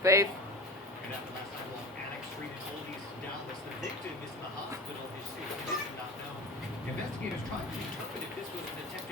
Faith. And after last night along Annex Street in Old East Dallas, the victim is in the hospital. His condition not known. Investigators trying to determine if this was an attempt